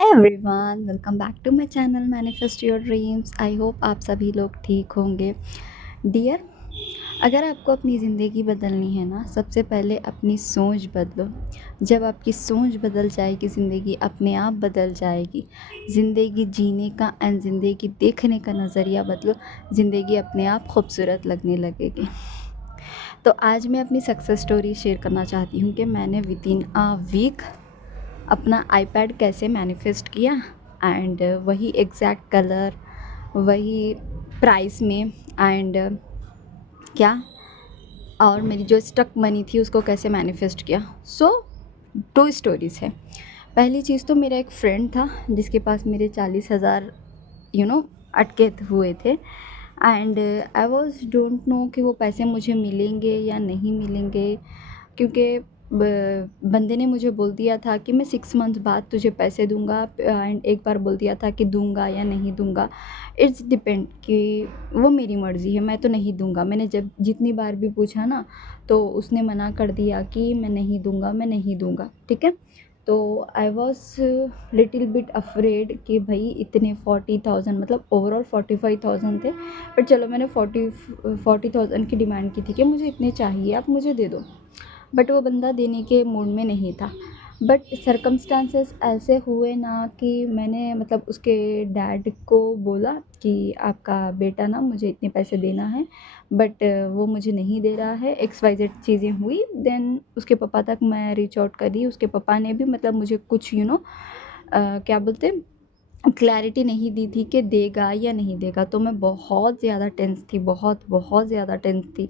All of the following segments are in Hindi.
Everyone welcome back to my channel manifest your dreams. I hope आप सभी लोग ठीक होंगे। डियर, अगर आपको अपनी ज़िंदगी बदलनी है ना, सबसे पहले अपनी सोच बदलो। जब आपकी सोच बदल जाएगी, ज़िंदगी अपने आप बदल जाएगी। ज़िंदगी जीने का एंड ज़िंदगी देखने का नज़रिया बदलो, ज़िंदगी अपने आप खूबसूरत लगने लगेगी। तो आज मैं अपनी सक्सेस स्टोरी शेयर करना चाहती हूँ कि मैंने विदिन अ वीक अपना आईपैड कैसे मैनिफेस्ट किया एंड वही एग्जैक्ट कलर, वही प्राइस में एंड क्या, और मेरी जो स्टक मनी थी उसको कैसे मैनिफेस्ट किया। सो टू स्टोरीज़ है। पहली चीज़ तो मेरा एक फ्रेंड था जिसके पास मेरे 40,000 अटके हुए थे and I was don't know कि वो पैसे मुझे मिलेंगे या नहीं मिलेंगे, क्योंकि बंदे ने मुझे बोल दिया था कि मैं 6 मंथ बाद तुझे पैसे दूंगा एंड एक बार बोल दिया था कि दूंगा या नहीं दूंगा। इट्स डिपेंड कि वो मेरी मर्ज़ी है, मैं तो नहीं दूंगा। मैंने जब जितनी बार भी पूछा ना, तो उसने मना कर दिया कि मैं नहीं दूंगा, मैं नहीं दूंगा। ठीक है, तो I was little bit afraid कि भाई इतने 40,000 मतलब ओवरऑल 45,000 थे, बट चलो मैंने 40,000 की डिमांड की थी कि मुझे इतने चाहिए, आप मुझे दे दो। बट वो बंदा देने के मूड में नहीं था। बट सरकमस्टांसेस ऐसे हुए ना कि मैंने मतलब उसके डैड को बोला कि आपका बेटा ना मुझे इतने पैसे देना है, बट वो मुझे नहीं दे रहा है। एक्स वाई जेड चीज़ें हुई, देन उसके पापा तक मैं रीच आउट करी। उसके पापा ने भी मतलब मुझे कुछ क्या बोलते, क्लैरिटी नहीं दी थी कि देगा या नहीं देगा। तो मैं बहुत ज़्यादा टेंस थी, बहुत बहुत ज़्यादा टेंस थी।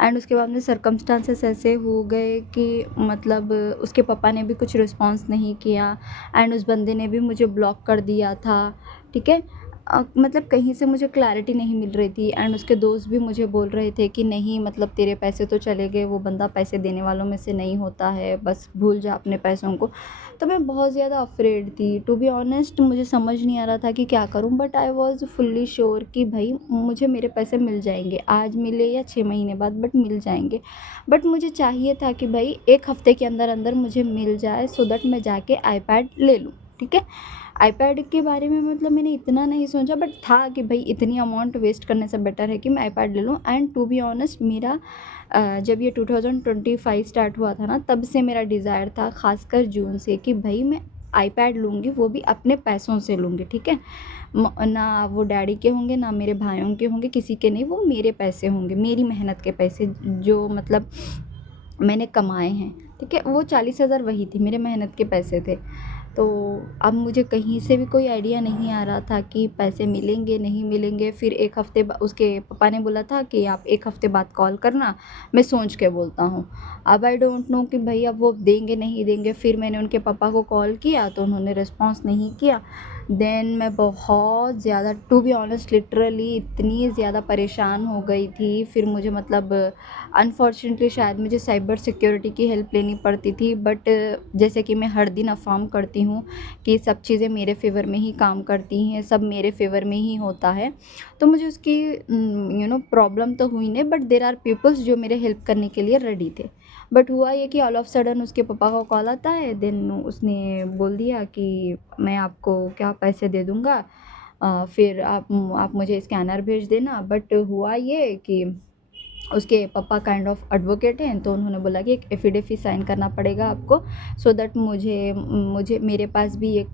एंड उसके बाद में सरकमस्टांसेस ऐसे हो गए कि मतलब उसके पापा ने भी कुछ रिस्पॉन्स नहीं किया एंड उस बंदे ने भी मुझे ब्लॉक कर दिया था। ठीक है, मतलब कहीं से मुझे क्लैरिटी नहीं मिल रही थी एंड उसके दोस्त भी मुझे बोल रहे थे कि नहीं मतलब तेरे पैसे तो चले गए, वो बंदा पैसे देने वालों में से नहीं होता है, बस भूल जा अपने पैसों को। तो मैं बहुत ज़्यादा अफ्रेड थी, टू बी ऑनेस्ट। मुझे समझ नहीं आ रहा था कि क्या करूं, but I was fully sure कि भाई मुझे मेरे पैसे मिल जाएंगे, आज मिले या 6 महीने बाद, बट मिल जाएंगे। बट मुझे चाहिए था कि भाई एक हफ्ते के अंदर अंदर मुझे मिल जाए, सो दैट मैं जाके आईपैड ले लूँ। ठीक है, आईपैड के बारे में मतलब मैंने इतना नहीं सोचा, बट था कि भाई इतनी अमाउंट वेस्ट करने से बेटर है कि मैं आईपैड ले लूँ। एंड टू बी ऑनेस्ट, मेरा जब ये 2025 स्टार्ट हुआ था ना, तब से मेरा डिज़ायर था, खासकर जून से, कि भाई मैं आईपैड लूँगी, वो भी अपने पैसों से लूँगी। ठीक है, ना वो डैडी के होंगे ना मेरे भाइयों के होंगे, किसी के नहीं, वो मेरे पैसे होंगे, मेरी मेहनत के पैसे जो मतलब मैंने कमाए हैं। ठीक है, वो 40,000 वही थी, मेरे मेहनत के पैसे थे। तो अब मुझे कहीं से भी कोई आइडिया नहीं आ रहा था कि पैसे मिलेंगे नहीं मिलेंगे। फिर एक हफ़्ते उसके पापा ने बोला था कि आप एक हफ़्ते बाद कॉल करना, मैं सोच के बोलता हूँ। अब आई डोंट नो कि भाई अब वो देंगे नहीं देंगे। फिर मैंने उनके पापा को कॉल किया तो उन्होंने रिस्पॉन्स नहीं किया। देन मैं बहुत ज़्यादा, टू बी ऑनेस्ट, लिटरली इतनी ज़्यादा परेशान हो गई थी। फिर मुझे मतलब अनफॉर्चुनेटली शायद मुझे साइबर सिक्योरिटी की हेल्प लेनी पड़ती थी, बट जैसे कि मैं हर दिन अफ़र्म करती हूँ कि सब चीज़ें मेरे फ़ेवर में ही काम करती हैं, सब मेरे फ़ेवर में ही होता है। तो मुझे उसकी प्रॉब्लम तो हुई नहीं, बट देयर आर पीपल्स जो मेरे हेल्प करने के लिए रेडी थे। बट हुआ ये कि ऑल ऑफ सडन उसके पापा का कॉल आता है, देन उसने बोल दिया कि मैं आपको क्या पैसे दे दूँगा, फिर आप मुझे स्कैनर भेज देना। बट हुआ ये कि उसके पापा काइंड ऑफ एडवोकेट हैं, तो उन्होंने बोला कि एक एफिडेविट साइन करना पड़ेगा आपको, सो दैट मुझे मुझे मेरे पास भी एक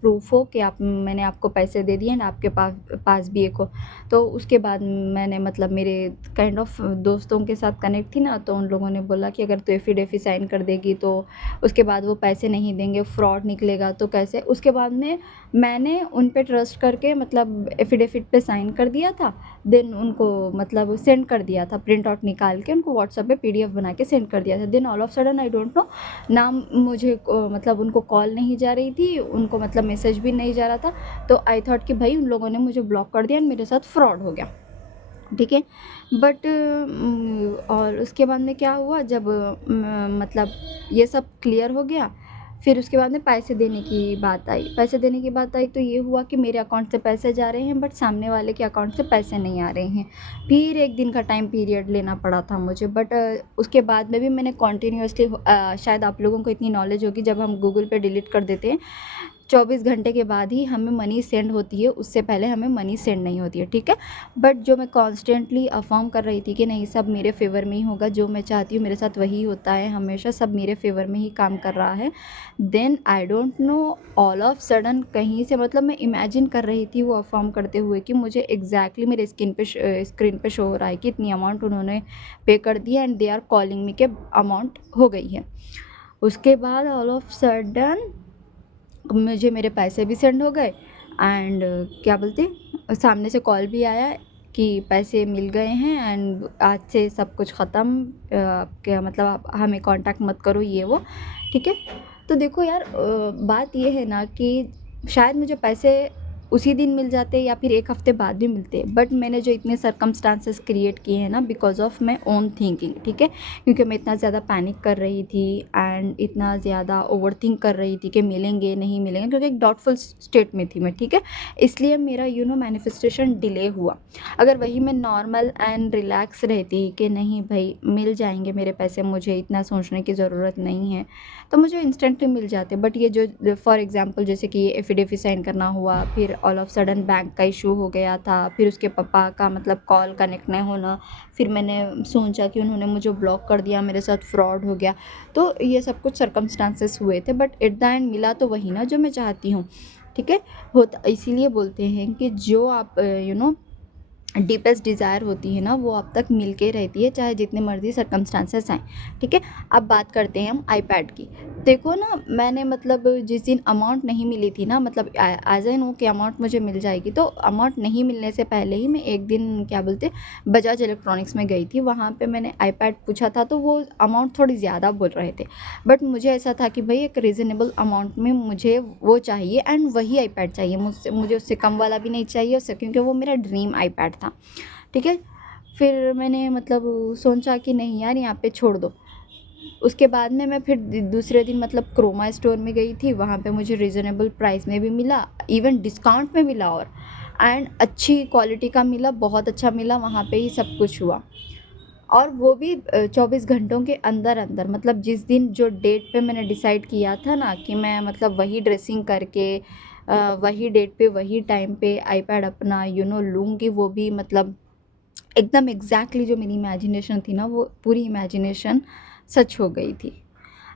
प्रूफ हो कि आप मैंने आपको पैसे दे दिए एंड आपके पास पास भी एक हो। तो उसके बाद मैंने मतलब मेरे काइंड ऑफ दोस्तों के साथ कनेक्ट थी ना, तो उन लोगों ने बोला कि अगर तू एफिडेविट साइन कर देगी तो उसके बाद वो पैसे नहीं देंगे, फ्रॉड निकलेगा तो कैसे। उसके बाद में मैंने उन पे ट्रस्ट करके मतलब एफिडेविट पे साइन कर दिया था। देन उनको मतलब सेंड कर दिया था, प्रिंट आउट निकाल के उनको व्हाट्सएप पे पीडीएफ बना के सेंड कर दिया था। Then all of sudden I don't know, ना मुझे मतलब उनको कॉल नहीं जा रही थी, उनको मतलब मैसेज भी नहीं जा रहा था। तो आई थॉट कि भाई उन लोगों ने मुझे ब्लॉक कर दिया एंड मेरे साथ फ्रॉड हो गया। ठीक है, बट और उसके बाद में क्या हुआ, जब मतलब ये सब क्लियर हो गया, फिर उसके बाद में पैसे देने की बात आई। पैसे देने की बात आई तो ये हुआ कि मेरे अकाउंट से पैसे जा रहे हैं, बट सामने वाले के अकाउंट से पैसे नहीं आ रहे हैं। फिर एक दिन का टाइम पीरियड लेना पड़ा था मुझे। बट उसके बाद में भी मैंने कॉन्टीन्यूसली, शायद आप लोगों को इतनी नॉलेज होगी, जब हम गूगल पे डिलीट कर देते हैं 24 घंटे के बाद ही हमें मनी सेंड होती है, उससे पहले हमें मनी सेंड नहीं होती है, ठीक है। बट जो मैं कॉन्स्टेंटली अफर्म कर रही थी कि नहीं सब मेरे फेवर में ही होगा, जो मैं चाहती हूँ मेरे साथ वही होता है, हमेशा सब मेरे फेवर में ही काम कर रहा है। Then I don't know, all of sudden कहीं से मतलब मैं इमेजिन कर रही थी वो अफर्म करते हुए कि मुझे एग्जैक्टली मेरे स्क्रीन पे शो हो रहा है कि इतनी अमाउंट उन्होंने पे कर दी है and they are calling me के अमाउंट हो गई है। उसके बाद ऑल ऑफ सडन मुझे मेरे पैसे भी सेंड हो गए एंड क्या बोलते सामने से कॉल भी आया कि पैसे मिल गए हैं एंड आज से सब कुछ ख़त्म, क्या मतलब आप हमें कांटेक्ट मत करो ये वो, ठीक है। तो देखो यार, बात ये है ना कि शायद मुझे पैसे उसी दिन मिल जाते या फिर एक हफ्ते बाद भी मिलते, बट मैंने जो इतने सरकमस्टांसेस क्रिएट किए हैं ना because of my own thinking, ठीक है, क्योंकि मैं इतना ज़्यादा पैनिक कर रही थी एंड इतना ज़्यादा ओवर थिंक कर रही थी कि मिलेंगे नहीं मिलेंगे, क्योंकि एक डाउटफुल स्टेट में थी मैं, ठीक है। इसलिए मेरा मैनिफेस्टेशन डिले हुआ। अगर वही मैं नॉर्मल एंड रिलैक्स रहती कि नहीं भाई मिल जाएंगे मेरे पैसे, मुझे इतना सोचने की ज़रूरत नहीं है, तो मुझे इंस्टेंटली मिल जाते। बट ये जो फॉर एग्जांपल जैसे कि ये एफिडेविट साइन करना हुआ, फिर ऑल ऑफ सडन बैंक का इशू हो गया था, फिर उसके पापा का मतलब कॉल कनेक्ट नहीं होना, फिर मैंने सोचा कि उन्होंने मुझे ब्लॉक कर दिया, मेरे साथ फ्रॉड हो गया। तो ये सब कुछ सर्कमस्टांसेस हुए थे, बट एट द एंड मिला तो वही ना जो मैं चाहती हूँ, ठीक है। होता इसीलिए बोलते हैं कि जो आप डीपेस्ट डिज़ायर होती है ना वो अब तक मिल के रहती है, चाहे जितने मर्जी सरकमस्टांसेस आएँ, ठीक है। अब बात करते हैं हम आईपैड की। देखो ना, मैंने मतलब जिस दिन अमाउंट नहीं मिली थी ना, मतलब एज आई नो कि अमाउंट मुझे मिल जाएगी, तो अमाउंट नहीं मिलने से पहले ही मैं एक दिन क्या बोलते बजाज इलेक्ट्रॉनिक्स में गई थी। वहाँ पे मैंने आईपैड पूछा था तो वो अमाउंट थोड़ी ज़्यादा बोल रहे थे, बट मुझे ऐसा था कि भाई एक रीज़नेबल अमाउंट में मुझे वो चाहिए एंड वही आईपैड चाहिए, मुझे उससे कम वाला भी नहीं चाहिए उससे, क्योंकि वो मेरा ड्रीम आईपैड था, ठीक है। फिर मैंने मतलब सोचा कि नहीं यार यहाँ पे छोड़ दो। उसके बाद में मैं फिर दूसरे दिन मतलब क्रोमा स्टोर में गई थी, वहाँ पे मुझे रीज़नेबल प्राइस में भी मिला, इवन डिस्काउंट में मिला, और एंड अच्छी क्वालिटी का मिला, बहुत अच्छा मिला, वहाँ पे ही सब कुछ हुआ। और वो भी 24 घंटों के अंदर अंदर, मतलब जिस दिन जो डेट पे मैंने डिसाइड किया था ना कि मैं मतलब वही ड्रेसिंग करके वही डेट पे वही टाइम पे आईपैड अपना लूँगी, वो भी मतलब एकदम एग्जैक्टली जो मेरी इमेजिनेशन थी ना वो पूरी इमेजिनेशन सच हो गई थी।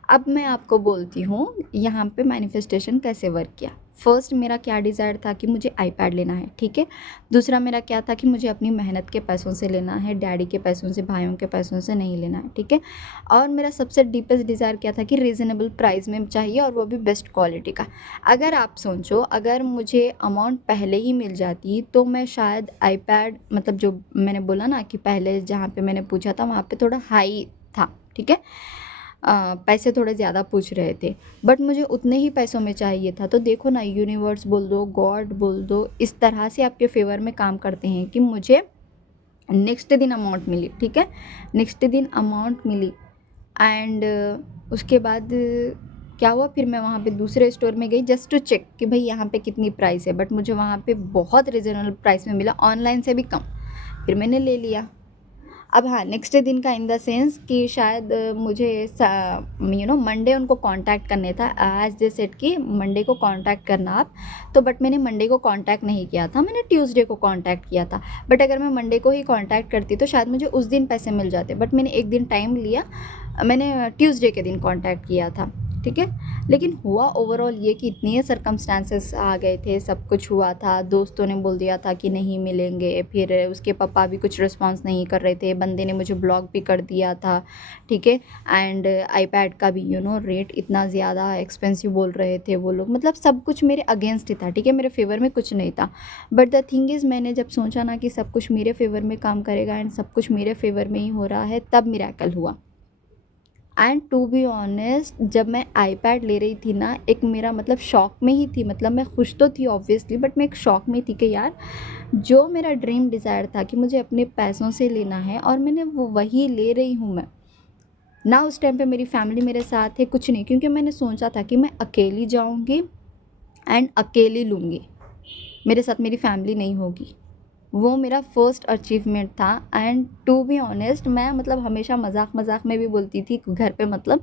अब मैं आपको बोलती हूँ यहाँ पे मैनिफेस्टेशन कैसे वर्क किया। फर्स्ट मेरा क्या डिज़ायर था कि मुझे आईपैड लेना है, ठीक है। दूसरा मेरा क्या था कि मुझे अपनी मेहनत के पैसों से लेना है, डैडी के पैसों से, भाइयों के पैसों से नहीं लेना है, ठीक है। और मेरा सबसे डीपेस्ट डिज़ायर क्या था कि रीज़नेबल प्राइस में चाहिए और वो भी बेस्ट क्वालिटी का। अगर आप सोचो, अगर मुझे अमाउंट पहले ही मिल जाती तो मैं शायद आईपैड, मतलब जो मैंने बोला ना कि पहले जहाँ पे मैंने पूछा था वहाँ पे थोड़ा हाई था, ठीक है, पैसे थोड़े ज़्यादा पूछ रहे थे, बट मुझे उतने ही पैसों में चाहिए था। तो देखो ना, यूनिवर्स बोल दो, गॉड बोल दो, इस तरह से आपके फेवर में काम करते हैं कि मुझे नेक्स्ट दिन अमाउंट मिली, ठीक है, नेक्स्ट दिन अमाउंट मिली एंड उसके बाद क्या हुआ, फिर मैं वहाँ पे दूसरे स्टोर में गई जस्ट टू चेक कि भाई यहाँ पे कितनी प्राइस है, बट मुझे वहाँ पे बहुत रिजनेबल प्राइस में मिला, ऑनलाइन से भी कम। फिर मैंने ले लिया। अब हाँ, नेक्स्ट दिन का इन द सेंस कि शायद मुझे मंडे उनको कांटेक्ट करने था, एज दे सेड कि मंडे को कांटेक्ट करना आप, तो बट मैंने मंडे को कांटेक्ट नहीं किया था, मैंने ट्यूसडे को कांटेक्ट किया था। बट अगर मैं मंडे को ही कांटेक्ट करती तो शायद मुझे उस दिन पैसे मिल जाते, बट मैंने एक दिन टाइम लिया, मैंने ट्यूसडे के दिन कांटेक्ट किया था, ठीक है। लेकिन हुआ ओवरऑल ये कि इतने सरकमस्टांसेस आ गए थे, सब कुछ हुआ था, दोस्तों ने बोल दिया था कि नहीं मिलेंगे, फिर उसके पापा भी कुछ रिस्पॉन्स नहीं कर रहे थे, बंदे ने मुझे ब्लॉक भी कर दिया था, ठीक है। एंड आईपैड का भी रेट इतना ज़्यादा एक्सपेंसिव बोल रहे थे वो लोग, मतलब सब कुछ मेरे अगेंस्ट ही था, ठीक है, मेरे फेवर में कुछ नहीं था। बट द थिंग इज़, मैंने जब सोचा ना कि सब कुछ मेरे फेवर में काम करेगा एंड सब कुछ मेरे फेवर में ही हो रहा है, तब मिरेकल हुआ। एंड टू बी ऑनेस्ट, जब मैं आईपैड ले रही थी ना, एक मेरा मतलब शौक में ही थी, मतलब मैं खुश तो थी ऑब्वियसली, बट मैं एक शौक में थी कि यार जो मेरा ड्रीम डिज़ायर था कि मुझे अपने पैसों से लेना है और मैंने वो वही ले रही हूँ मैं ना। उस टाइम पे मेरी फैमिली मेरे साथ है कुछ नहीं, क्योंकि मैंने सोचा था कि मैं अकेली जाऊँगी एंड अकेली लूँगी, मेरे साथ मेरी फैमिली नहीं होगी, वो मेरा फर्स्ट अचीवमेंट था। एंड टू बी ऑनेस्ट मैं मतलब हमेशा मजाक मजाक में भी बोलती थी घर पे, मतलब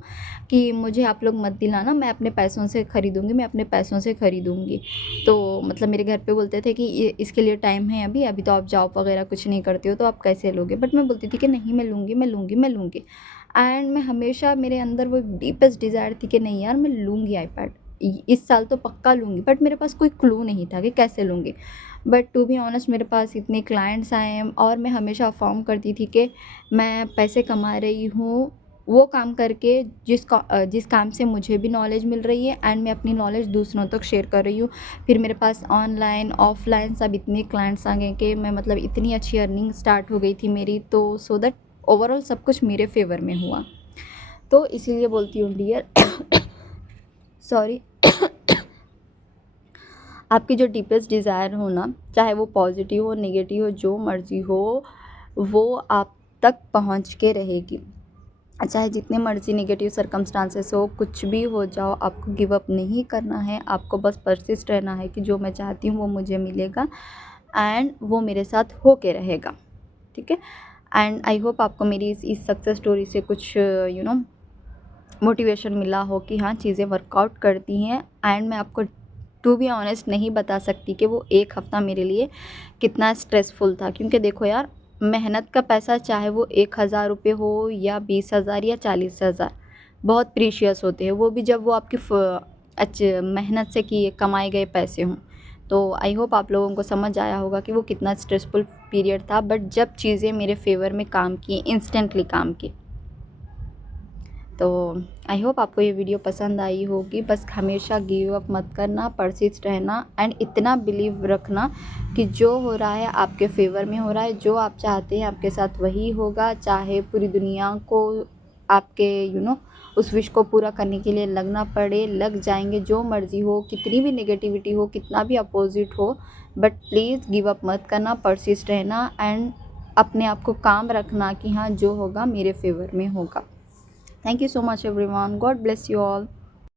कि मुझे आप लोग मत दिलाना, मैं अपने पैसों से ख़रीदूँगी, मैं अपने पैसों से ख़रीदूँगी। तो मतलब मेरे घर पे बोलते थे कि ये इसके लिए टाइम है, अभी अभी तो आप जॉब वगैरह कुछ नहीं करते हो तो आप कैसे लोगे, बट मैं बोलती थी कि नहीं, मैं लूँगी, मैं लूँगी, मैं लूँगी। एंड मैं हमेशा, मेरे अंदर वो डीपेस्ट डिज़ायर थी कि नहीं यार मैं लूँगी आईपैड, इस साल तो पक्का लूँगी। बट मेरे पास कोई क्लू नहीं था कि कैसे लूँगी। बट टू बी ऑनेस्ट मेरे पास इतने क्लाइंट्स आए हैं और मैं हमेशा अफ़र्म करती थी कि मैं पैसे कमा रही हूँ वो काम करके जिस काम से मुझे भी नॉलेज मिल रही है एंड मैं अपनी नॉलेज दूसरों तक शेयर कर रही हूँ। फिर मेरे पास ऑनलाइन ऑफलाइन सब इतने क्लाइंट्स आ गए कि मैं मतलब इतनी अच्छी अर्निंग स्टार्ट हो गई थी मेरी, तो सो दैट ओवरऑल सब कुछ मेरे फेवर में हुआ। तो इसीलिए बोलती हूँ डियर सॉरी, आपकी जो डीपेस्ट डिज़ायर हो ना, चाहे वो पॉजिटिव हो नेगेटिव हो जो मर्ज़ी हो, वो आप तक पहुंच के रहेगी। चाहे जितने मर्ज़ी नेगेटिव सर्कमस्टांसेस हो, कुछ भी हो जाओ, आपको गिव अप नहीं करना है, आपको बस परसिस्ट रहना है कि जो मैं चाहती हूँ वो मुझे मिलेगा एंड वो मेरे साथ हो के रहेगा। ठीक है। एंड आई होप आपको मेरी इस सक्सेस स्टोरी से कुछ मोटिवेशन मिला हो कि हाँ चीज़ें वर्कआउट करती हैं। एंड मैं आपको टू बी ऑनेस्ट नहीं बता सकती कि वो एक हफ़्ता मेरे लिए कितना स्ट्रेसफुल था, क्योंकि देखो यार, मेहनत का पैसा चाहे वो 1,000 रुपये हो या 20,000 या 40,000, बहुत प्रीशियस होते हैं, वो भी जब वो आपकी अच्छे मेहनत से किए कमाए गए पैसे हों। तो आई होप आप लोगों को समझ आया होगा कि वो कितना स्ट्रेसफुल पीरियड था, बट जब चीज़ें मेरे फेवर में काम की, इंस्टेंटली काम की। तो आई होप आपको ये वीडियो पसंद आई होगी। बस हमेशा गिव अप मत करना, परसिस्ट रहना एंड इतना बिलीव रखना कि जो हो रहा है आपके फेवर में हो रहा है, जो आप चाहते हैं आपके साथ वही होगा। चाहे पूरी दुनिया को आपके उस विश को पूरा करने के लिए लगना पड़े, लग जाएंगे, जो मर्ज़ी हो, कितनी भी नेगेटिविटी हो, कितना भी अपोजिट हो, बट प्लीज़ गिव अप मत करना, परसिस्ट रहना एंड अपने आप को काम रखना कि हाँ जो होगा मेरे फेवर में होगा। Thank you so much everyone. God bless you all.